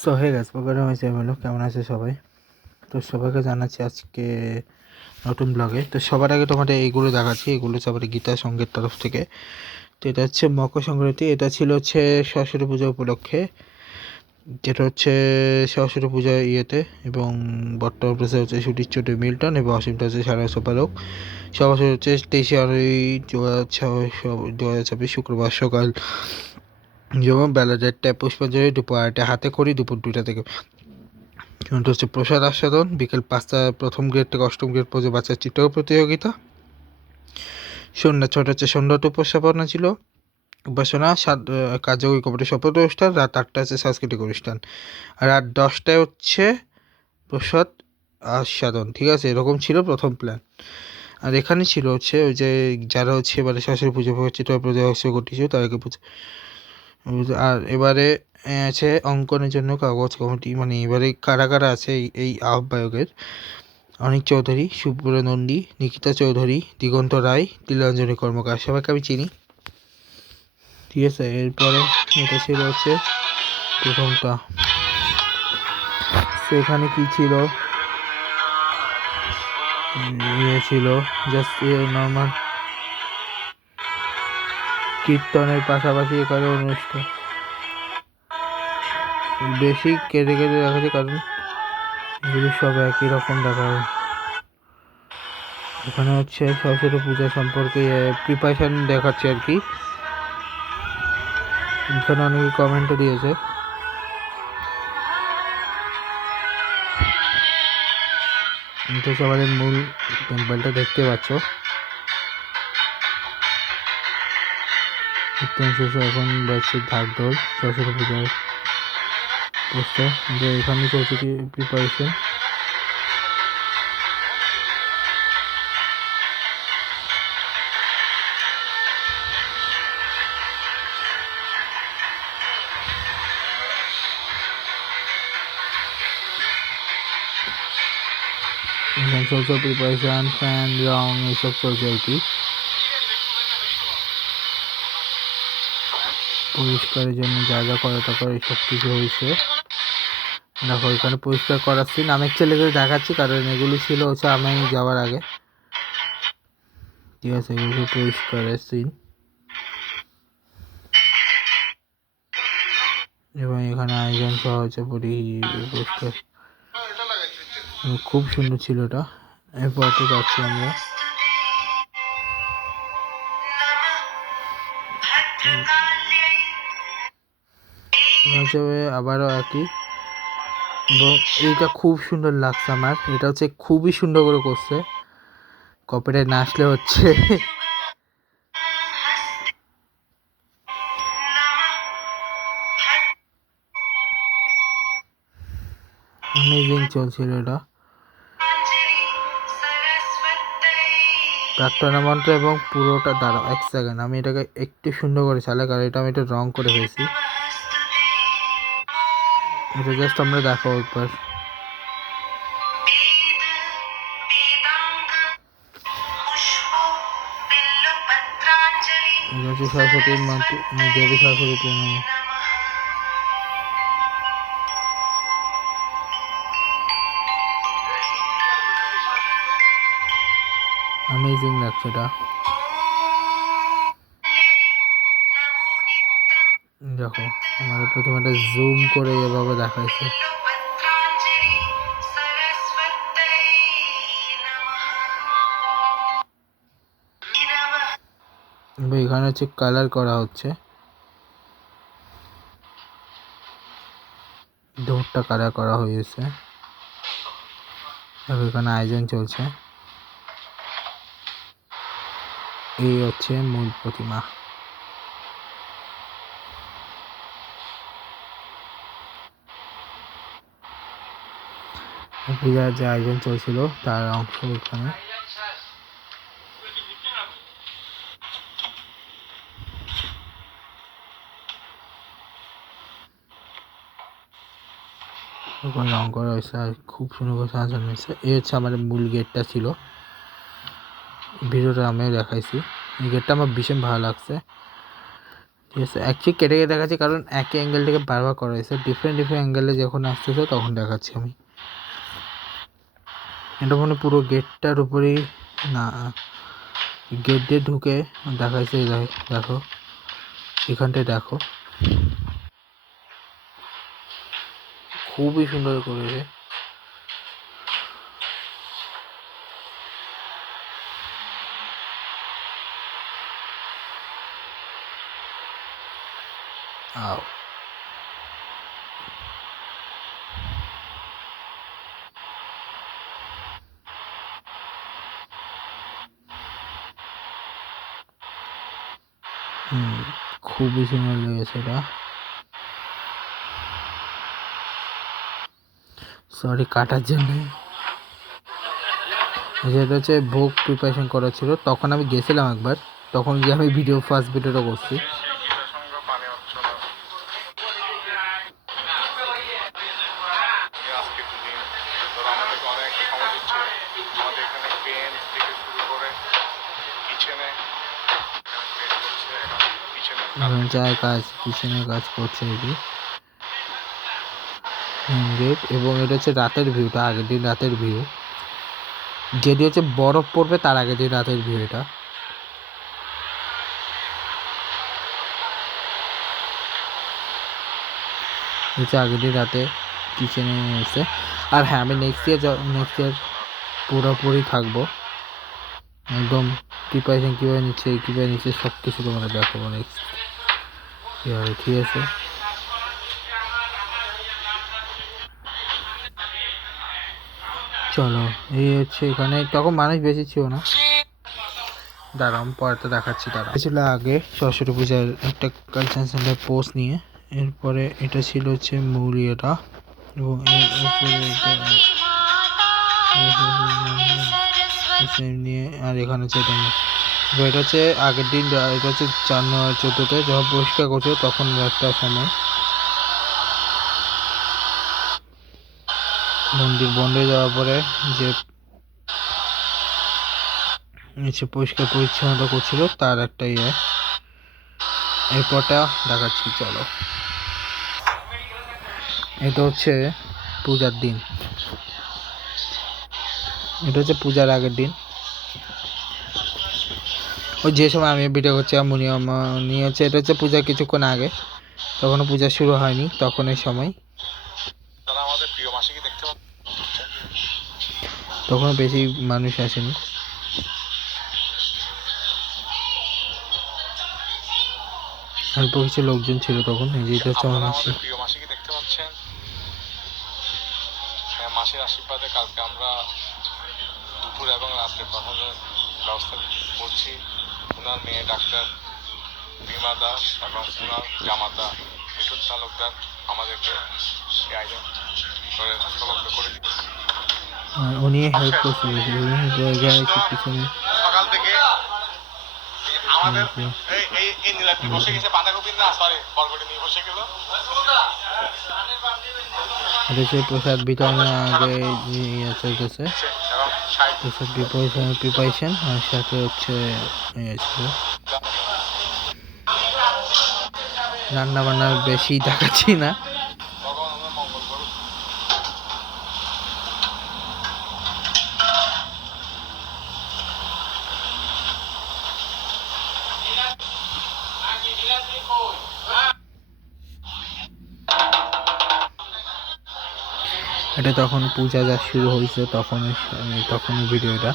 So hey guys, welcome my channel. কেমন আছে সবাই? তো সবাইকে জানাচ্ছি আজকে নতুন ব্লগে। তো সবার আগে তোমাদের এইগুলো দেখাচ্ছি, এগুলো সবার গীতা সংঘের তরফ থেকে। তো এটা হচ্ছে মকর সংক্রান্তি, এটা ছিল হচ্ছে সরস্বতী পূজা উপলক্ষে, যেটা হচ্ছে সরস্বতী পূজার ইয়েতে। এবং বর্তমান প্রেসে হচ্ছে সুটির চোটে মিল্টন এবং অসীমটা হচ্ছে সারা সপালক। সরাসরি হচ্ছে 23 2024 শুক্রবার সকাল যেমন বেলা 1টায় পুষ্পাঞ্জলি, দুপুর 2টায় হাতে খড়ি, দুপুর 2টা থেকে কিন্তু হচ্ছে প্রসাদ আস্বাদন, বিকেল 5টায় প্রথম গ্রেড থেকে অষ্টম গ্রেড পর্যন্ত বাচ্চার চিত্র প্রতিযোগিতা, সন্ধ্যা 6টা হচ্ছে সন্ধ্যাত উপস্থাপনা ছিল, উপাসনা কার্যকরী কমিটির শপথ অনুষ্ঠান, রাত 8টা হচ্ছে সাংস্কৃতিক অনুষ্ঠান, আর রাত 10টায় হচ্ছে প্রসাদ আস্বাদন। ঠিক আছে, এরকম ছিল প্রথম প্ল্যান। আর এখানে ছিল হচ্ছে ওই যে যারা হচ্ছে এবারে সরস্বতী পুজো চিত্র প্রতিযোগিতা ঘটেছিল তাদেরকে পুজো। আর এবারে আছে অঙ্কনের জন্য কাগজ কমিটি, মানে এবারে কারা কারা আছে এই আহ্বায়কের: অনিক চৌধুরী, সুব্র নন্দী, নিকিতা চৌধুরী, দিগন্ত রায়, নীলাঞ্জনী কর্মকার। সবাইকে আমি চিনি। ঠিক আছে, এরপরে এটা ছিল হচ্ছে প্রথমটা। সেখানে কি ছিল, ইয়ে ছিল জাস্ট নর্মাল কীর্তনের পাশাপাশি এখানে অনুষ্ঠান বেশি কেটে কেটে দেখাচ্ছে, কারণ এগুলি সব একই রকম দেখাবে। এখানে হচ্ছে সরস্বতী পূজা সম্পর্কে প্রিপারেশন দেখাচ্ছে আর কি। এখানে অনেকে কমেন্টও দিয়েছে। তো আমাদের মূল টেম্পলটা দেখতে পাচ্ছ। কীর্তন শেষে এখন বাজছে ঢাক ঢোল, সরস্বতী পূজার পোস্টার। এখানে চলছে কি প্রিপারেশন। এখানে চলছে প্রিপারেশন, ফ্যান, রং এসব চলছে আর কি। পরিষ্কারের জন্য যা যা করা দরকার এইসব কিছু হয়েছে। দেখো এখানে পরিষ্কার করার সিন আমি অ্যাকচুয়ালি দেখাচ্ছি, কারণ এগুলি ছিল হচ্ছে আমি যাওয়ার আগে। ঠিক আছে, এগুলো পরিষ্কারের সিন। এবং এখানে আয়োজন সহ হচ্ছে পরিষ্কার, খুব সুন্দর ছিল এটা। এরপরে যাচ্ছি আমরা। আবারও একই, এবং এইটা খুব সুন্দর লাগছে আমার। এটা হচ্ছে খুবই সুন্দর করে করছে, কপিরাইট না আসলে হচ্ছে। অ্যামেজিং চলছিল এটা। প্রার্থনা মন্ত্র এবং পুরোটা দাঁড়াও এক সেকেন্ড, আমি এটাকে একটু সুন্দর করে চালাই, কারণ এটা আমি একটু রং করে ফেলছি। এটা জাস্ট আমরা দেখো একবার। এটা হচ্ছে সরস্বতীর মন্ত্র, দেবী সরস্বতী। অ্যামেজিং লাগছে এটা। দেখো আমাদের প্রথমে একটা জুম করে এভাবে দেখাইছে। এখানে হচ্ছে কালার করা হচ্ছে, দৌড়টা কালার করা হয়েছে। এখানে আয়োজন চলছে। এই হচ্ছে মূল প্রতিমা। পূজার যে আয়োজন চলছিল তার অংশ এখানে। রং করা হয়েছে আর খুব সুন্দর করে সাজানো হয়েছে। এই হচ্ছে আমাদের মূল গেটটা ছিল, ভিডিওটা আমিও দেখাইছি। এই গেটটা আমার ভীষণ ভালো লাগছে। অ্যাকচুয়ালি কেটে কেটে দেখাচ্ছি কারণ একই অ্যাঙ্গেল থেকে বারবার করা হয়েছে, ডিফারেন্ট অ্যাঙ্গেলে যখন আসতেছে তখন দেখাচ্ছি আমি। এটা মনে পুরো গেটটার উপরেই না, গেট দিয়ে ঢুকে দেখাইছে। দেখো এখানটায় দেখো খুবই সুন্দর করেছে। আও খুবই সুন্দর লেগেছে এটা। সরি কাটার জন্য। যেটা হচ্ছে বুক প্রিপারেশন করা ছিল, তখন আমি গেছিলাম একবার, তখন গিয়ে আমি ফার্স্ট ভিডিওটা করছি। পিছনে কাজ করছে এটি গেট, এবং এটা হচ্ছে রাতের ভিউটা, আগের দিন রাতের ভিউ, যেটি হচ্ছে বরফ পড়বে তার আগের দিন রাতের ভিউ। এটা হচ্ছে আগের দিন রাতে কিচেনে এসে। আর হ্যাঁ, আমি নেক্সট ইয়ার পুরোপুরি থাকবো, একদম প্রিপারেশন কীভাবে নিচ্ছে সব কিছু তোমরা দেখাবো নেক্সট কীভাবে, ঠিক আছে? চলো, এই হচ্ছে এখানে তখন মানুষ বেশি ছিল না, দাঁড়াম পরে তো দেখাচ্ছি। ছিল আগে সরস্বতী পূজার একটা কালচার সেন্টার পোস্ট নিয়ে, এরপরে এটা ছিল হচ্ছে মৌরিয়াটা, এবং নিয়ে আর এখানে হচ্ছে এটা হচ্ছে আগের দিন, এটা হচ্ছে 4/14 যখন পরিষ্কার করছিল তখন একটা সময় মন্দির বন্ধ হয়ে যাওয়ার পরে যে পরিষ্কার পরিচ্ছন্নতা করছিল তার একটা এরপরটা দেখাচ্ছি। চলো, এটা হচ্ছে পূজার দিন, এটা হচ্ছে পূজার আগের দিন, ওই যে সময় আমি ভিডিও করছি নিয়ে হচ্ছে, এটা হচ্ছে পূজার কিছুক্ষণ আগে, তখনও পূজা শুরু হয়নি, তখন এই সময় তখন বেশি মানুষ আসেনি, অল্প কিছু লোকজন ছিল তখন। এই যে এটা হচ্ছে আমার মাসি, দেখতে পাচ্ছেন, মাসির আশীর্বাদে কালকে আমরা দুপুর এবং রাত্রে পাঠানোর ব্যবস্থা করছি। ওনার মেয়ে ডাক্তার বিমা দাস এবং ওনার জামাতা মিঠুন তালুকদার আমাদেরকে আয়োজন করে সমাপ্ত করে দিচ্ছে। উনি হেল্প করছেন পিছনে সকাল থেকে আমাদের এই নীলাদ্রি বসে গেছে, বাঁধাকপি না সরি বরবটি নিয়ে বসে গেল। প্রসাদ বিতরণের আগে চলতেছে প্রিপারেশন, আর সাথে হচ্ছে রান্না বান্না বেশি দেখাচ্ছি না, এটা তখন পূজা যা শুরু হয়েছে তখন ভিডিওটা।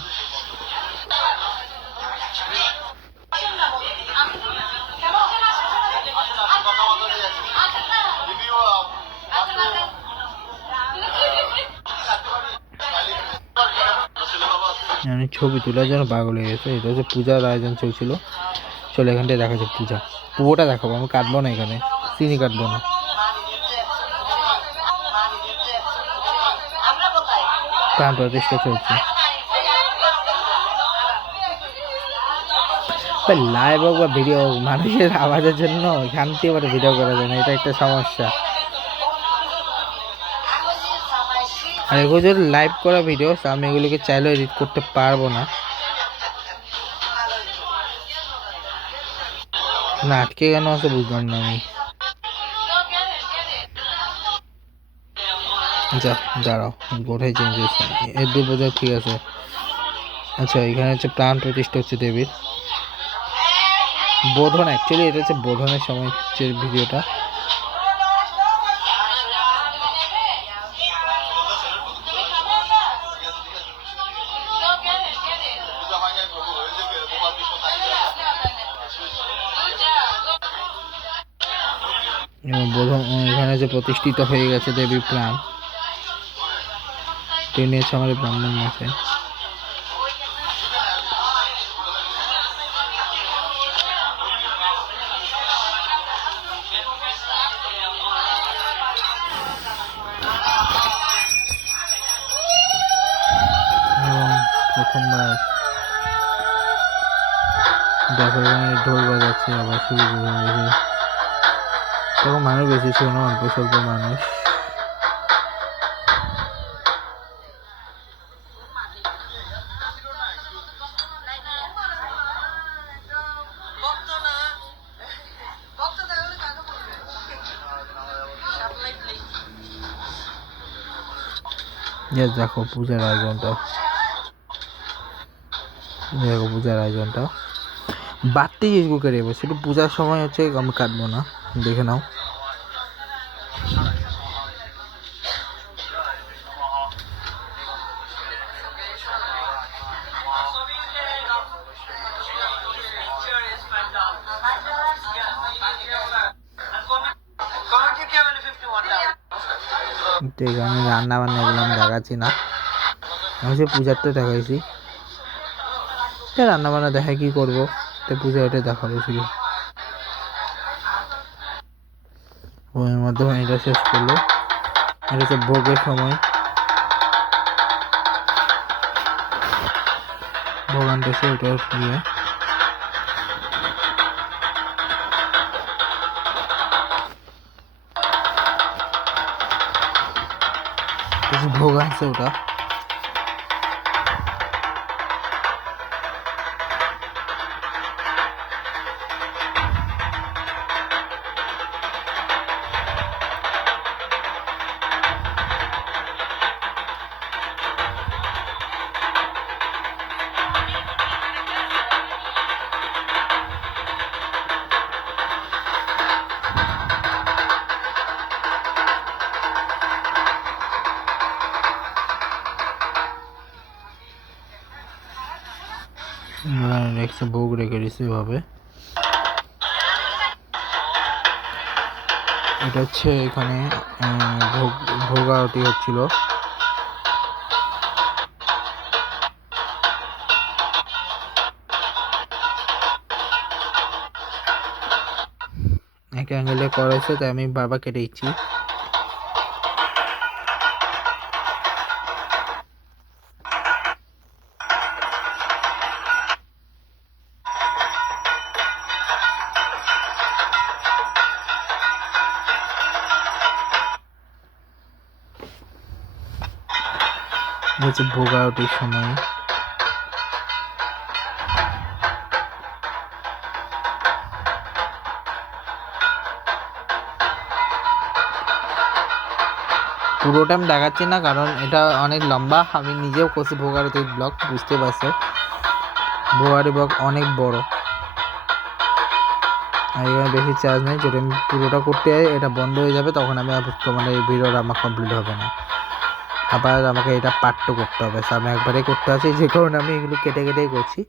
ছবি তোলার জন্য পাগল হয়ে গেছে। এটা হচ্ছে পূজার আয়োজন চলছিল। চলো এখানটায় দেখা যাচ্ছে পূজা, পুরোটা দেখাবো, আমি কাটবো না, এখানে চিনি কাটবো না। প্রাণ প্রতিষ্ঠা চলছে, লাইভ হোক বা ভিডিও হোক, মানুষের আওয়াজের জন্য শান্তি করে ভিডিও করা যায় না, এটা একটা সমস্যা। আর এগুলো যদি লাইভ করা ভিডিও, আমি এগুলোকে চাইলেও এডিট করতে পারবো না, না আটকে কেন আছে বুঝলাম না আমি। আচ্ছা দাঁড়াও, কোথায় চেঞ্জ হয়েছে, এর দিয়ে বোঝা ঠিক আছে। আচ্ছা এখানে হচ্ছে প্রাণ প্রতিষ্ঠা হচ্ছে দেবীর বোধন, অ্যাকচুয়ালি এটা হচ্ছে বোধনের সময় হচ্ছে ভিডিওটা। বোধন এখানে যে প্রতিষ্ঠিত হয়ে গেছে দেবীর প্রাণ, টেনেছে আমার ব্রাহ্মণ মশাই। প্রথমবার দেখো এখানে ঢোল বাজাচ্ছে, আবার শুরু করে দিয়েছে। তখন মানুষ বেশি ছিল না, অল্প স্বল্প মানুষ। দেখো পূজার আয়োজনটা, দেখো পূজার আয়োজনটা বাড়তি ফেসবুকে রেখে শুধু পূজার সময় হচ্ছে, আমি কাটবো না, দেখে নাও। এখানে রান্না বান্না এগুলো আমি দেখাচ্ছি না, আমি সে পূজারটা দেখাইছি। রান্না বান্না দেখায় কি করবো, তো পূজা এটা দেখাবো শুধু। ওর মাধ্যমে এটা শেষ করলো, এটা হচ্ছে ভোগের সময়, ভোগ আনতেছে ওটা দিয়ে। ভোগ আনছে ওটা, ভোগ রেখে দিচ্ছে এভাবে। এটা হচ্ছে এখানে ভোগ আরতি হচ্ছিল। এক অ্যাঙ্গেলে করেছে, তাই আমি বারবার কেটে দিচ্ছি। হচ্ছে ভোগ আরতির সময় পুরোটা আমি দেখাচ্ছি না, কারণ এটা অনেক লম্বা, আমি নিজেও করছি ভোগ আরতির ব্লগ, বুঝতে পারছো। ভোগ আরতি ব্লগ অনেক বড়, আর এখানে বেশি চার্জ নেই। যদি আমি পুরোটা করতে যাই এটা বন্ধ হয়ে যাবে, তখন আমি তোমাদের এই ভিডিওটা আমার কমপ্লিট হবে না, আবার আমাকে এটা পার্ট টু করতে হবে। আমি একবারেই করতে আছি, যে কারণে আমি এগুলো কেটে কেটেই করছি।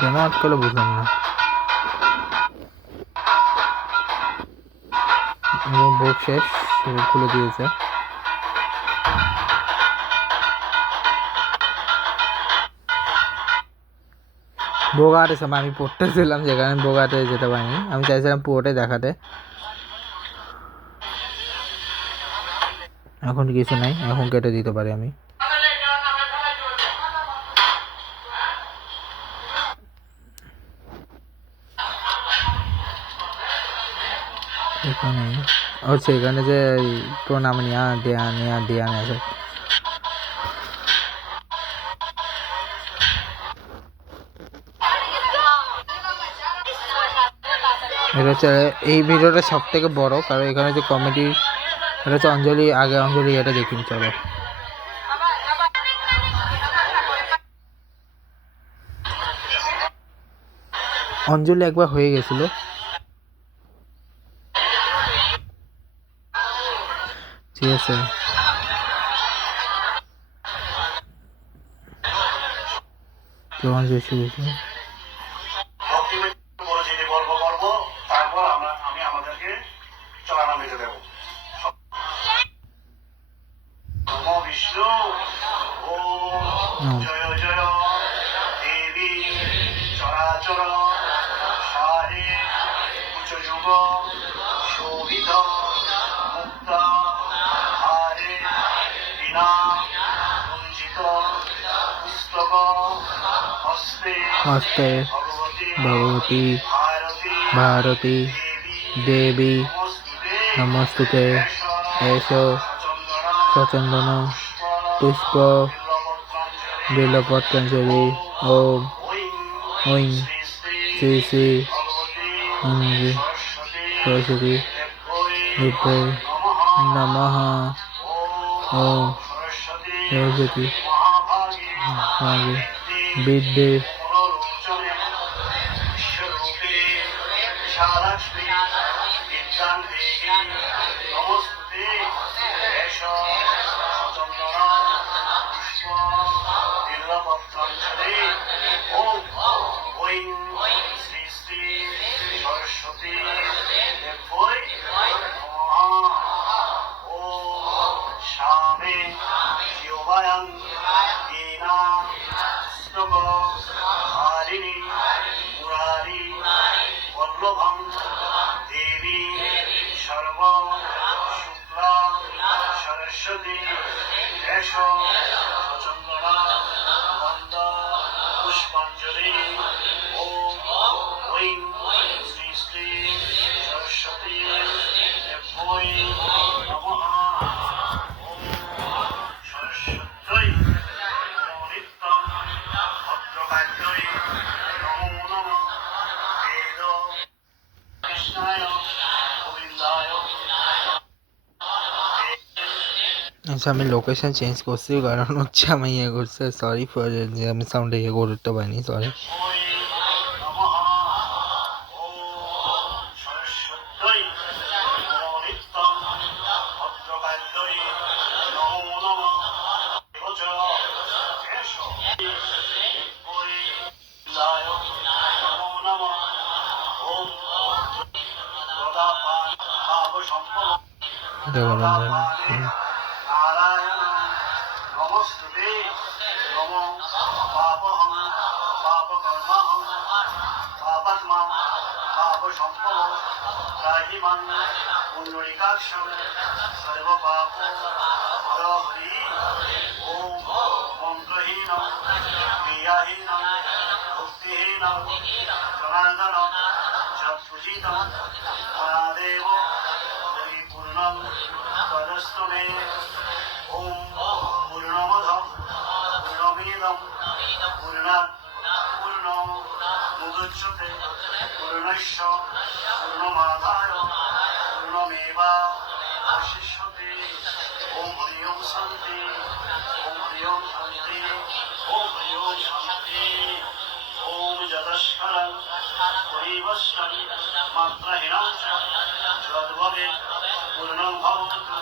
কেন আটকালো বুঝলাম না। ভোগ শেষ, খুলে দিয়েছে। ভোগাটের সময় আমি পড়তেছিলাম, যেখানে ভোগাটে যেতে পারিনি, আমি চাইছিলাম পুরোটাই দেখাতে। এখন কিছু নাই, এখন কেটে দিতে পারি আমি। এখানে হচ্ছে এখানে যে প্রণাম নেওয়া দেয়া নেওয়া দেয়া নেওয়া এটা হচ্ছে এই ভিডিওটা সব থেকে বড়, কারণ এখানে যে কমেডি এটা হচ্ছে অঞ্জলি, আগে অঞ্জলি এটা দেখিনি, চলো। অঞ্জলি একবার হয়ে গেছিল, ঠিক আছে। তো অঞ্জলি শুরু বিষ্ণু ওম জয় জয় দেবী চরাচর সারে উচ্চযুগ শোভিত মুক্ত হারে বিনা রঞ্জিত পুস্তক হস্তে হস্তে ভগবতী ভারতী দেবী নমস্তুতে এষ সচন্দন পুষ্প বিল্বপত্রাঞ্জলি ওম ঐং শ্রী শ্রী সরস্বতী দেব্যৈ নমঃ। ওম সরস্বতী ভাগে বিদ্যে দেবী সর্ব শুক্লা সরস্বতী এষ সচন্দনা বন্দ পুষ্পাঞ্জলি ওম ঐং শ্রী শ্রী সরস্বতী দেব্যৈ নমঃ। ওম সরস্বত্যৈ নিত্যং ভদ্রকাল্যৈ নমো নমঃ। বেদ কৃষ্ণায় গোবিন্দায়। আচ্ছা, আমি লোকেশন চেঞ্জ করছি, কারণ হচ্ছে আমি ইয়ে করছে, সরি ফর যে আমি সাউন্ডে ইয়ে করতে পারিনি, সরি। নমস্তুতে নমো পাপহং পাপকর্মাহং পাপাত্মা পাপসম্ভব ত্রাহি মাং পুণ্ডরীকাক্ষং সর্বপাপ হরহরি। ওম মন্ত্রহীনং ক্রিয়াহীনং ভক্তিহীনং জনার্দনং যৎপূজিতং ময়াদেব পরিপূর্ণং তদস্তু মে। ওম পূর্ণমদ পূর্ণমিদং পূর্ণাৎ পূর্ণমুদচ্যতে পূর্ণস্য পূর্ণমাদায় পূর্ণমেবাবশিষ্যতে। ওম হরি ওম শান্তি, ওম হরি ওম শান্তি, ওম হরি ওম শান্তি। ওম যতস্করং পরিবশ্যং মাত্রহীনং চ যদ্ভবেৎ পূর্ণং ভবতু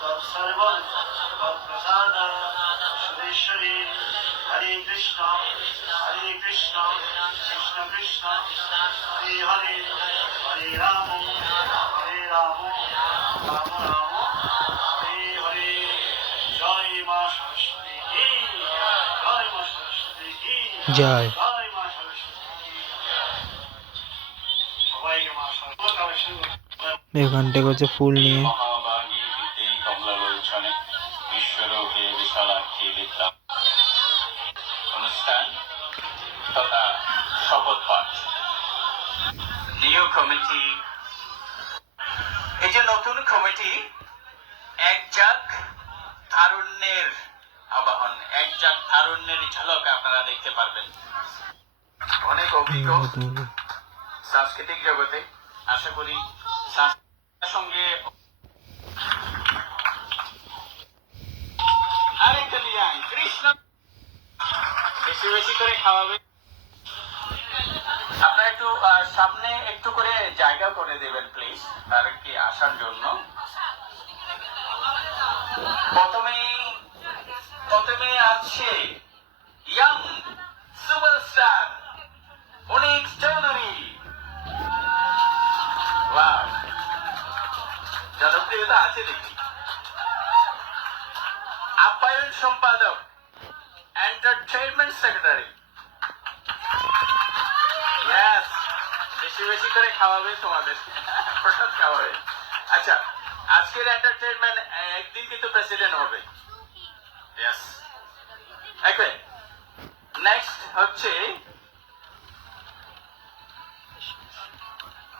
তৎসর্বং তৎপ্রসাদাৎ। সুরেশ্বরী হরে কৃষ্ণ কৃষ্ণ কৃষ্ণ হরে হরে হরে রাম রাম রাম হরে হরে। জয় মা সরস্বতী কি জয়, মা সরস্বতী কি জয়, জয় মা সরস্বতী কি। সবাইকে মা সরস্বতী এখান থেকে হচ্ছে ফুল নিয়ে অনুষ্ঠান তথা শপথ পাঠ। Dear committee, এই যে নতুন কমিটি, এক জাত তারুণ্যের আবাহন, এক জাত তারুণ্যের ঝলক আপনারা দেখতে পারবেন। অনেক অভিজ্ঞ সাংস্কৃতিক জগতে, আশা করি সংস্কৃতির সঙ্গে আরেকটা লিয়াং কৃষ্ণ বেশি বেশি করে খাওয়াবে। আপনারা একটু সামনে একটু করে জায়গা করে দেবেন প্লিজ, তার কি আসার জন্য। প্রথমে আছে ইয়াং সুপারস্টার অনিক চৌধুরী। ওয়াও, জনপ্রিয়তা আছে দেখি। আপ্যায়ন সম্পাদক, এন্টারটেইনমেন্ট সেক্রেটারি। ইয়েস, বেশি বেশি করে খাওয়াবে তোমাদের, প্রসাদ খাওয়াবে। আচ্ছা, আজকের এন্টারটেইনমেন্ট একদিন কিন্তু প্রেসিডেন্ট হবে। ইয়েস, ওকে। নেক্সট হচ্ছে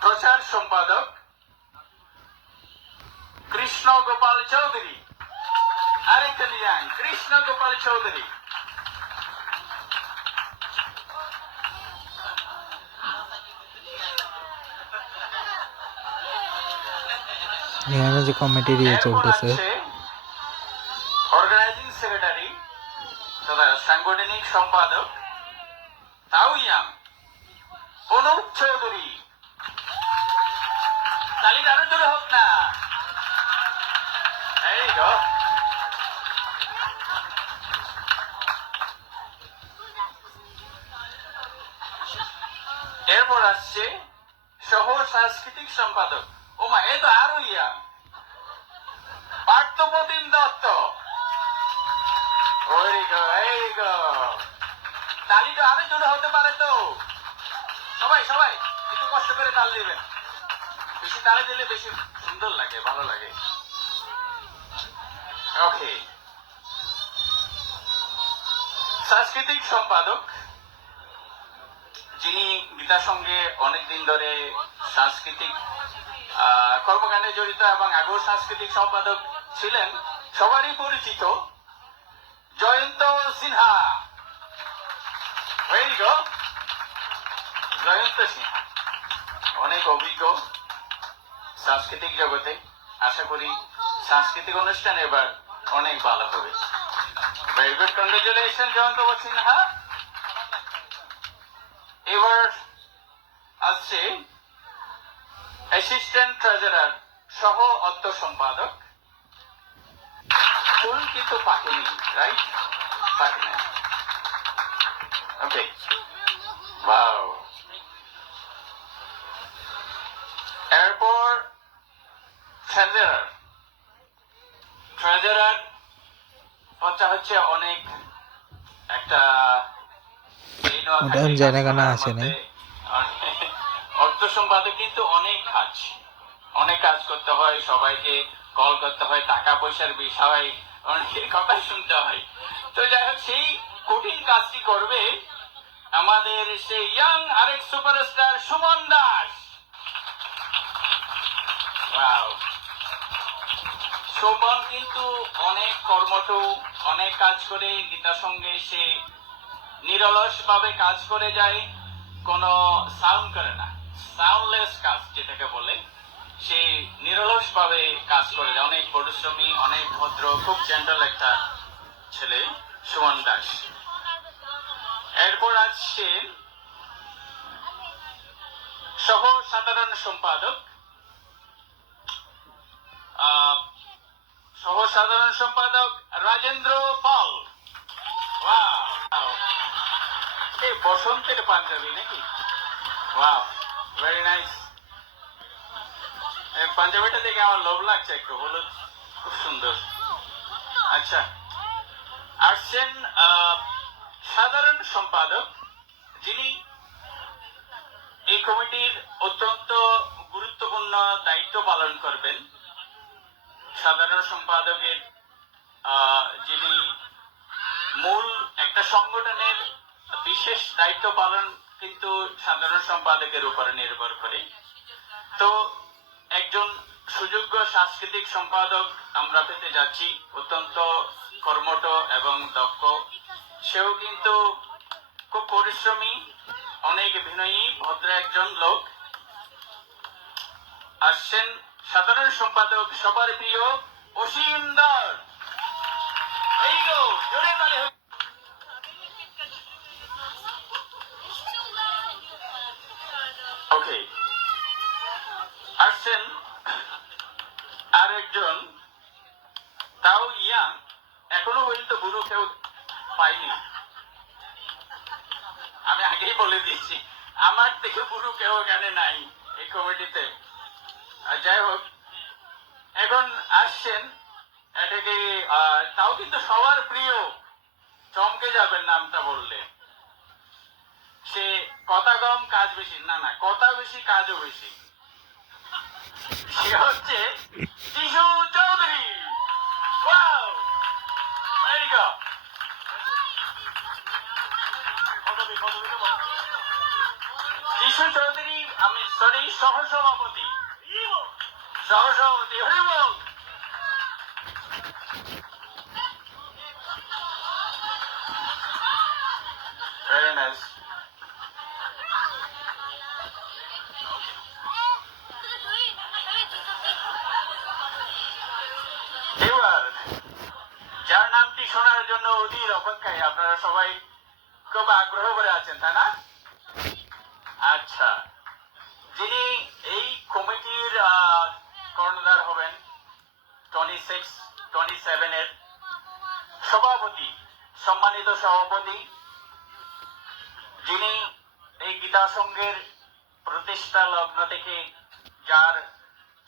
প্রচার সম্পাদক কৃষ্ণ গোপাল চৌধুরী। আরেকটা লিয়াং কৃষ্ণ গোপাল চৌধুরী। এখানে যে কমিটির ইয়ে চলতেছে, অর্গানাইজিং সেক্রেটারি তথা সাংগঠনিক সম্পাদক তাওয়াং অনুপ চৌধুরী। তালিকা আরো জোরে হোক না। এই গো, এরপর আসছে সহ সাংস্কৃতিক সম্পাদক। ও মা, এ তো আরো ইয়া পার্থপ্রতিম দত্ত। তালিটা আরো জোরে হতে পারে তো। সবাই সবাই একটু কষ্ট করে তাল দিবেন, বেশি তালে দিলে বেশি সুন্দর লাগে, ভালো লাগে। ওকে, সাংস্কৃতিক সম্পাদক যিনি গীতার সঙ্গে অনেকদিন ধরে সাংস্কৃতিক কর্মকাণ্ডে জড়িত এবং আগেও সাংস্কৃতিক সম্পাদক ছিলেন, সবারই পরিচিত জয়ন্ত সিনহা। ভেরি গুড, জয়ন্ত সিনহা অনেক অভিজ্ঞ সাংস্কৃতিক জগতে। আশা করি সাংস্কৃতিক অনুষ্ঠান এবার অনেক ভালো হবে। Very good, congratulation Jayanta Sinha. এবার আসছে অ্যাসিস্ট্যান্ট ট্রেজারার সহ অর্থ সম্পাদক চুল কিন্তু পাকেনি, রাইট? পাকেনি। ওকে, ওয়াও। এরপর ট্রেজারার পদটা হচ্ছে অনেক একটা অর্থ সম্পাদক, কিন্তু অনেক কাজ করতে হয়, সবাইকে কল করতে হয়, টাকা পয়সার বিষয় অনেকের কথা শুনতে হয়। তো যাই হোক, সেই কঠিন কাজটি করবে আমাদের সেই ইয়াং আরেক সুপারস্টার সুমন দাস। সুমন কিন্তু অনেক কর্মঠ, অনেক কাজ করে গীতার সঙ্গে সে নিরলস ভাবে কাজ করে যায়, কোনো সাউন্ড করে না, সাউন্ডলেস কাজ যেটাকে বলে, সে নিরলস ভাবে কাজ করে যায়। অনেক পরিশ্রমী, অনেক ভদ্র, খুব জেন্টাল একটা ছেলে সুমন দাস। এরপর আসছে সহ সাধারণ সম্পাদক রাজেন্দ্র পাল। বসন্তের পাঞ্জাবি নাকি? Wow, very nice. পাঞ্জাবিটা দেখে আমার লোভ লাগছে একটু, হলুদ, খুব সুন্দর। আচ্ছা, আসছেন সাধারণ সম্পাদক, যিনি এই কমিটির অত্যন্ত গুরুত্বপূর্ণ দায়িত্ব পালন করবেন। সাধারণ সম্পাদকের যিনি মূল একটা সংগঠনের বিশেষ দায়িত্ব পালন কিন্তু সাধারণ সম্পাদকের উপরে নির্ভর করে। তো একজন সুযোগ্য সাংস্কৃতিক সম্পাদক আমরা পেতে যাচ্ছি, অত্যন্ত কর্মঠ এবং দক্ষ। সেও কিন্তু খুব পরিশ্রমী, অনেক বিনয়ী, ভদ্র একজন লোক। আসছেন সাধারণ সম্পাদক সবার প্রিয় অসীম দাস। এই গো, জোরে তালি হোক। ওকে, আসছেন আরেকজন, তাও ইয়াং, এখনো পর্যন্ত বুড়ো কেউ পাইনি। আমি আগেই বলে দিয়েছি, আমার থেকে বুড়ো কেউ এখানে নাই এই কমিটিতে। আর যাই হোক, এখন আসছেন এটাকে তাও কিন্তু সবার প্রিয়, চমকে যাবেন নামটা বললে। সে কথা কম কাজ বেশি, না না, কথা বেশি কাজও বেশি। সে হচ্ছে যিশু Chowdhury. Wow, there you go. যিশু চৌধুরী, আমি সরি, সহসভাপতি। সহসভাপতি, হরি বল। Very nice. এবার যার নামটি শোনার জন্য অধীর অপেক্ষায় আপনারা সবাই খুব আগ্রহ করে আছেন, তাই না? আচ্ছা, যিনি এই কমিটির কর্ণধার হবেন, 26-27 এর সভাপতি, সম্মানিত সভাপতি, যিনি এই গীতা সংঘের প্রতিষ্ঠা লগ্ন থেকে যার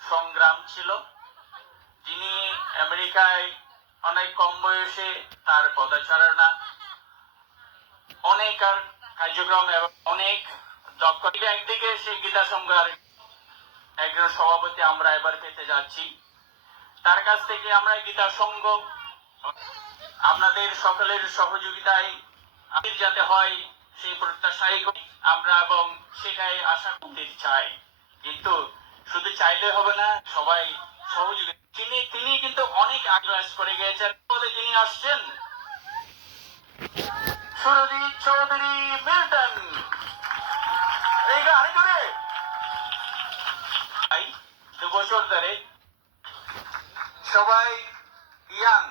সংগ্রাম ছিল, যিনি আমেরিকায় অনেক কম বয়সে তার পদচারণা, অনেক আর কার্যক্রম এবং অনেক দক্ষতা, একদিকে সেই গীতা সংঘের একজন সভাপতি আমরা এবার পেতে যাচ্ছি। তার কাছ থেকে আমরা গীতা সংঘ আপনাদের সকলের সহযোগিতায় যাতে হয় সেই প্রত্যাশাই আমরা, এবং সেটাই আশা করতে চাই। কিন্তু শুধু চাইলে হবে না, সবাই সহযোগিতা। তিনি কিন্তু অনেক আগ্রহ করে গিয়েছেন। তিনি আসছেন সুরজিৎ চৌধুরী মিল্টন। এই গাড়ি করে 2 বছর ধরে সবাই ইয়াং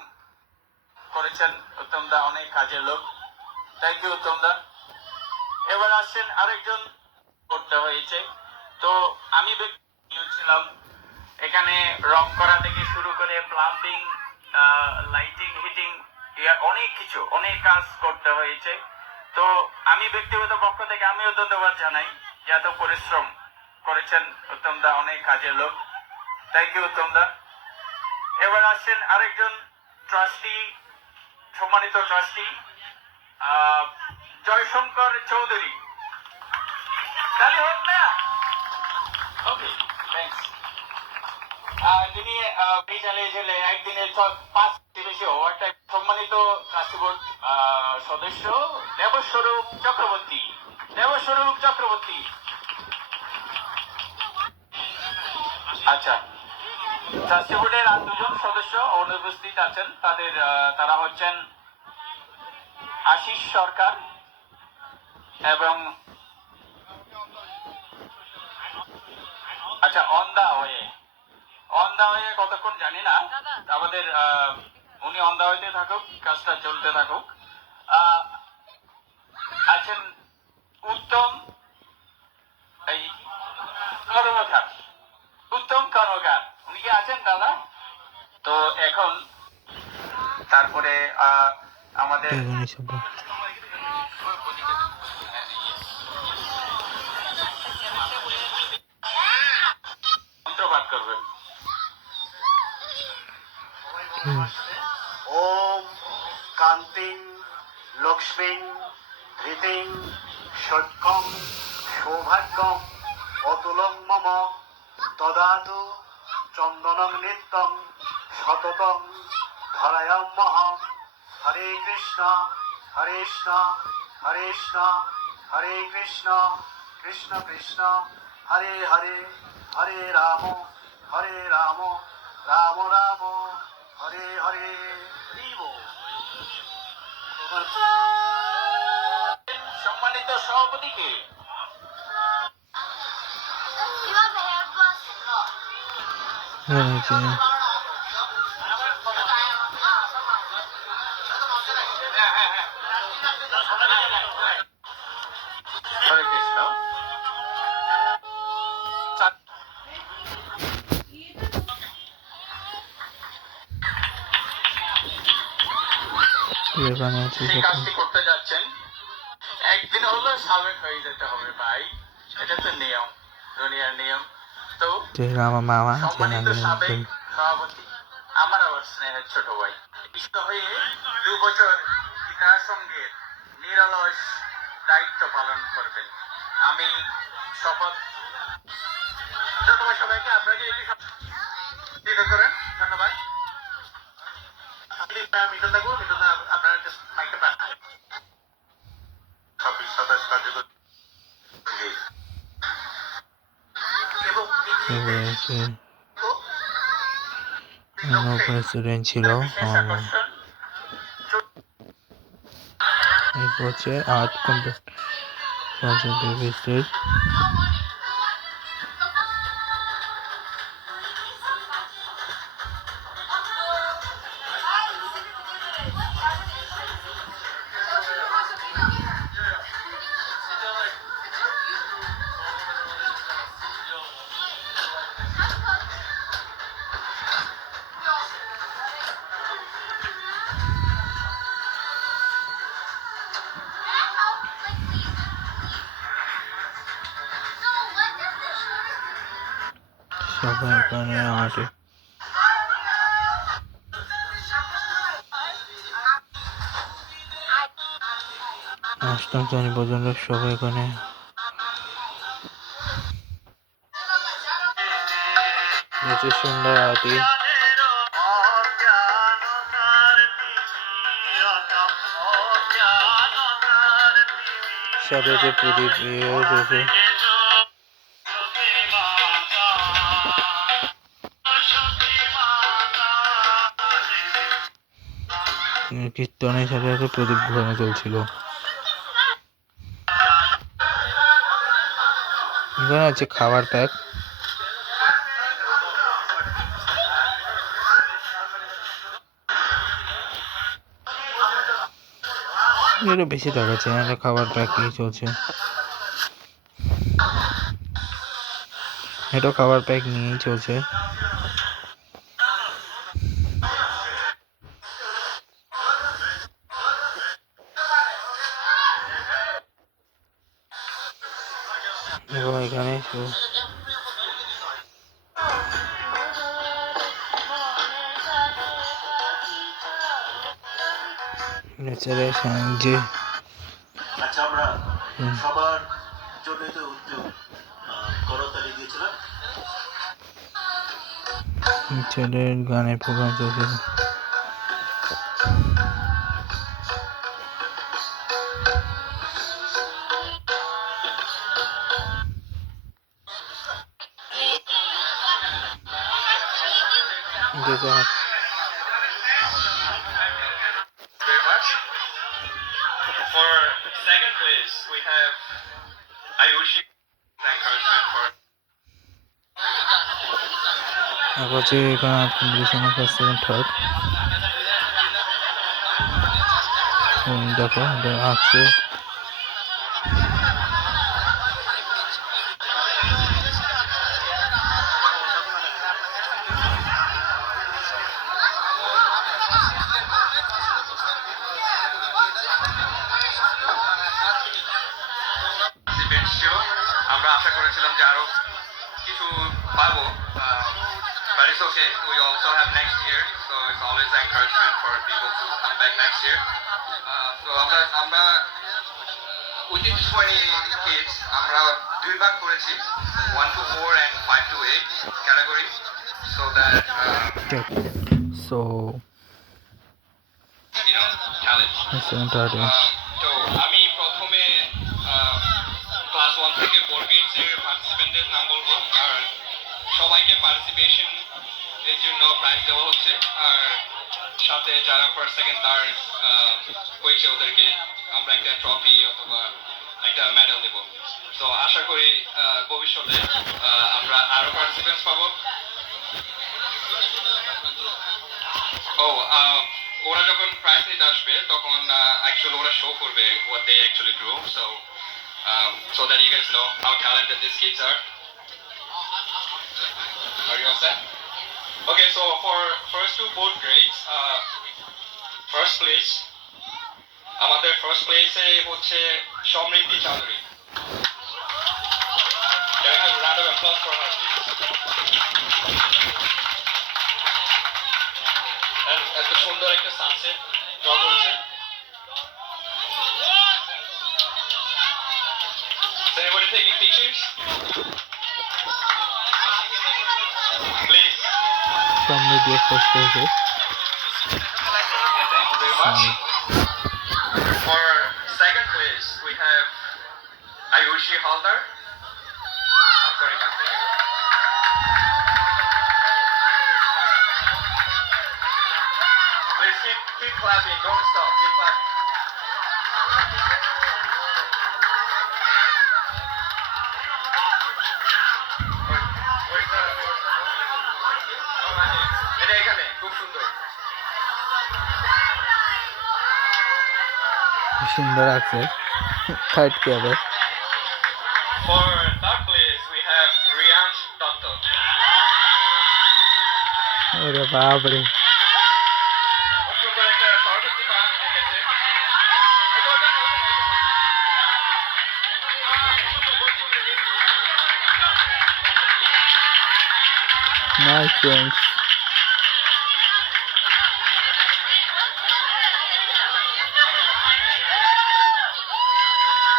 করেছেন। উত্তম দা অনেক কাজের লোক, থ্যাংক ইউ উত্তম দা। এবার আসছেন আরেকজন, করতে হয়েছে। তো আমি ছিলাম এখানে রং করা থেকে শুরু করে প্লাম্বিং, লাইটিং, হিটিং, অনেক কিছু, অনেক কাজ করতে হয়েছে। তো আমি ব্যক্তিগত পক্ষ থেকে আমিও ধন্যবাদ জানাই যে এত পরিশ্রম করেছেন উত্তম দা, অনেক কাজের লোক, থ্যাংক ইউ উত্তম দা। এবার আসছেন আরেকজন ট্রাস্টি, সম্মানিত ট্রাস্টি জয়শঙ্কর চৌধুরী। তাহলে হোক না? ওকে, থ্যাংকস। যিনি এই চালিয়েছিলেন একদিনে 5 বেশি ওভারটাইম, সম্মানিত ট্রাস্টি বোর্ড সদস্য দেবস্বরূপ চক্রবর্তী। দেবস্বরূপ চক্রবর্তী, আচ্ছা। ট্রাস্টি বোর্ডের আর 2 জন সদস্য অনুপস্থিত আছেন, তারা হচ্ছেন আশিস সরকার এবং আচ্ছা অন দা ওয়ে কতক্ষণ জানি না, আমাদের উনি অন দা ওয়েতে থাকুক, কাজটা চলতে থাকুক। আছেন উত্তম এই কর্মকার, উত্তম কর্মকার, উনি কি আছেন দাদা? তো এখন তারপরে আমাদের মন্ত্রপাঠ করবেন। ওম কান্তিং লক্ষ্মীং ধৃতিং ষট্কং সৌভাগ্যং অতুলং মম তদাতু চন্দনং নিত্যং সততং ধরায়াম্যহম। হরে কৃষ্ণ হরে কৃষ্ণ হরে কৃষ্ণ হরে কৃষ্ণ কৃষ্ণ কৃষ্ণ হরে হরে হরে রাম হরে রাম রাম রাম হরে হরে হরিব। সম্মানিত সভাপতিকে হরে কৃষ্ণ। এখানে আছে যে কাজটি করতে যাচ্ছেন একদিন হলো সাবেক হয়ে যেতে হবে ভাই, এটা তো নিয়ম, দুনিয়ার নিয়ম। তো আমার মামা সম্মানিত সাবেক সভাপতি, আমার আবার স্নেহের ছোট ভাই, বিশেষ হয়ে 2 বছর বিকাশ সঙ্গের নিরলস দায়িত্ব পালন করবেন। আমি শপথ ধন্যবাদ সবাইকে, আপনাকে এটি করেন, ধন্যবাদ। মিটন থাকবো, মিটন আপনার মাইকটা পান 26-27 কার্যকর এবং প্রেসিডেন্ট ছিল হচ্ছে আর্ট কম্পিউটার। সবাই এখানে আর্ট অষ্টম শ্রেণী পর্যন্ত সবাই এখানে সুন্দর আর্টি সাথে যে প্রদীপ রয়েছে কীর্তনের সাথে সাথে প্রদীপ ঘোরানো চলছিল। এখানে আছে খাবার প্যাক, এটা বেশি দেখাচ্ছে না, এটা খাবার প্যাক চলছে, এটা খাবার প্যাক নিয়েই চলছে। এবং এখানে নেচারের সাহায্যে আচ্ছা, আমরা সবার জন্য তো উদ্যোগ করতালি দিয়েছিলাম। নেচারের গানের প্রোগ্রাম চলছে। very much. For second place, we have Ayushi. Thank encouragement for হচ্ছে এখানে আর্ট কম্পিটিশনে ফার্স্ট সেকেন্ড থার্ড। দেখো এটা আঁকছে events ছিল। আমরা আশা করেছিলাম যে আরো কিছু পাবো, but it's okay. We also have next year, so it's always an encouragement for people to come back next year. So আমরা within 20 kids আমরা 2 ভাগ করেছি, 1 to 4 and 5 to 8 category, so that so challenge. Second third তো আমি প্রথমে class 1 থেকে 4 grades এর পার্টিসিপেন্টদের নাম বলবো, আর সবাইকে পার্টিসিপেশন এর জন্য প্রাইজ দেওয়া হচ্ছে, আর সাথে যারা ফার্স্ট সেকেন্ড থার্ড হয়েছে ওদেরকে আমরা একটা ট্রফি অথবা একটা মেডেল দেবো। তো আশা করি ভবিষ্যতে আমরা আরো পার্টিসিপেন্টস পাবো। ও ওরা যখন প্রাইজ নিতে আসবে তখন অ্যাকচুয়ালি ওরা শো করবে what they actually do, so that you guys know how talented these kids are. Are you all set? Okay, so for first two both grades, first place, আমাদের first প্লেসে হচ্ছে সমৃদ্ধি Chowdhury. Can I have a round of applause for her, please? And এত সুন্দর একটা sunset draw করেছে। Is anybody taking pictures? Please. Samriddhi first হয়েছে। Thank you very much. For second place, we have Ayushi Haldar. I'm sorry, can't say it. Please keep clapping. Don't stop. Keep clapping. Where's the? এটা এখানে খুব সুন্দর। সুন্দর আছে। Third কে হবে? For third place, we have Riyansh Dotto. ওরে বাপরে। খুব সুন্দর একটা সরস্বতী মা এঁকেছে। Nice thanks.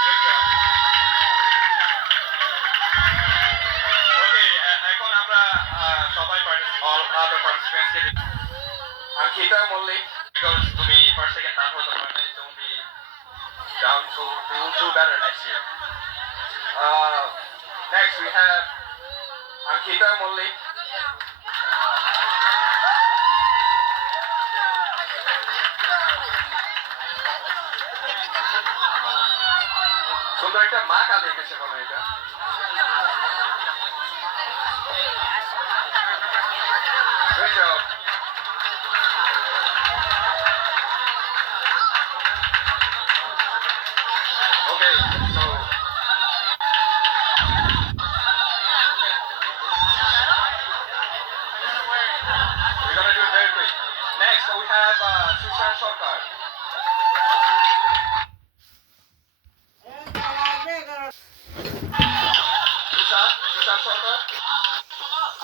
Good job. Okay, এখন আমরা সবাই all other participants K Ankita Mollik, because তুমি first second থার্ড হতে পারো নাই, don't be down, so we will do better next year. Next we have Ankita Mollik. সুন্দর একটা মা কাল দেখেছে মনে হয় এটা। Good job. Okay, so we're gonna do it very quick. Next we have Sushan Sarkar. Sushan Sarkar.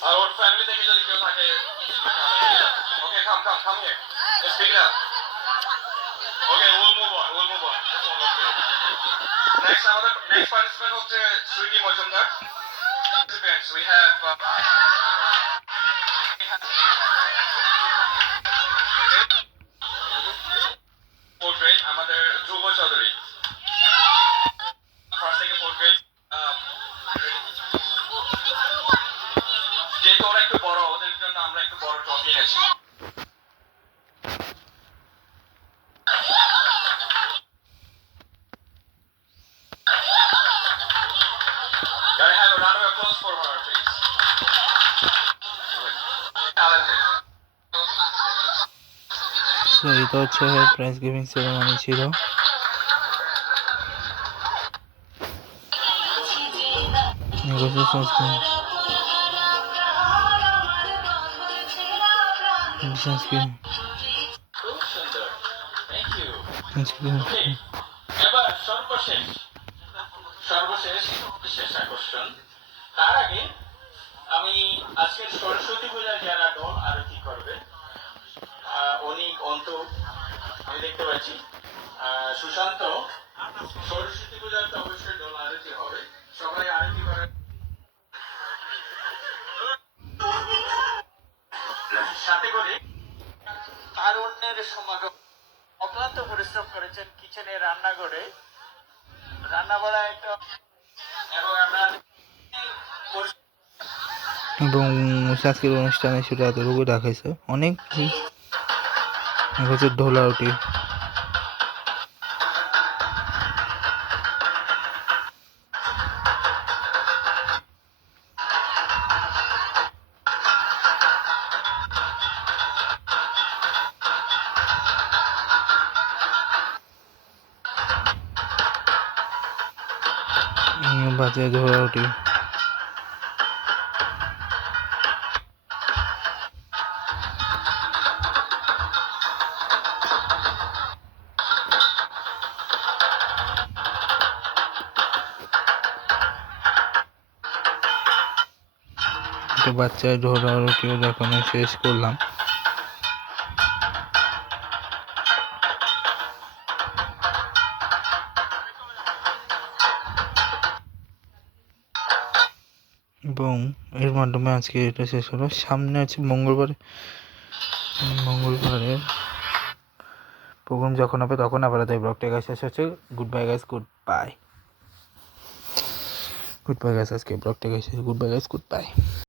R or family থেকে যদি কেউ থাকে, okay, come here. Let's pick it up. Okay, we'll move on. This one looks good. Next, আমাদের next participant হচ্ছে Sweetie Mojumdar. Participants, we have portrait আমাদের ধ্রুব Chowdhury. First থেকে portrait যেহেতু ওরা একটু বড়, ওদের জন্য আমরা একটু বড় ট্রফি এনেছি। Can I have a round of applause for her, please? Talented. তো এটা হচ্ছে প্রাইজ গিভিং সেরেমনি ছিল। নেগোসিয়েশন স্কিম খুব সুন্দর, থ্যাংক ইউ। স্কিম এবার সর্বশেষ বিশেষ আকর্ষণ। তার আগে আমি আজকের সরস্বতী পূজার যারা দল আরতি করবে, অনিক অন্ত আমি দেখতে পাচ্ছি, সুশান্ত, সরস্বতী পূজার তো অবশ্যই দল আরতি হবে, সবাই আরতি করার সাথে করে তারুণ্যের সমাগম। অক্লান্ত পরিশ্রম করেছেন কিচেনে, রান্নাঘরে রান্না বাড়া একটা, এবং আমরা এবং আজকের অনুষ্ঠানে সেটা এতটুকু দেখাইছে। অনেক হচ্ছে ঢোলাউটি। বাজে ঢোলাউটি। তো বাচ্চার ঢোলাউটিও দেখানো শেষ করলাম। এবং এর মাধ্যমে আজকে এটা শেষ হলো। সামনে আছে মঙ্গলবারের প্রোগ্রাম যখন হবে তখন আবার তাই ব্লগটা শেষ হচ্ছে। Good bye guys, good bye guys, আজকে ব্লগটা শেষ। Good bye guys, good bye.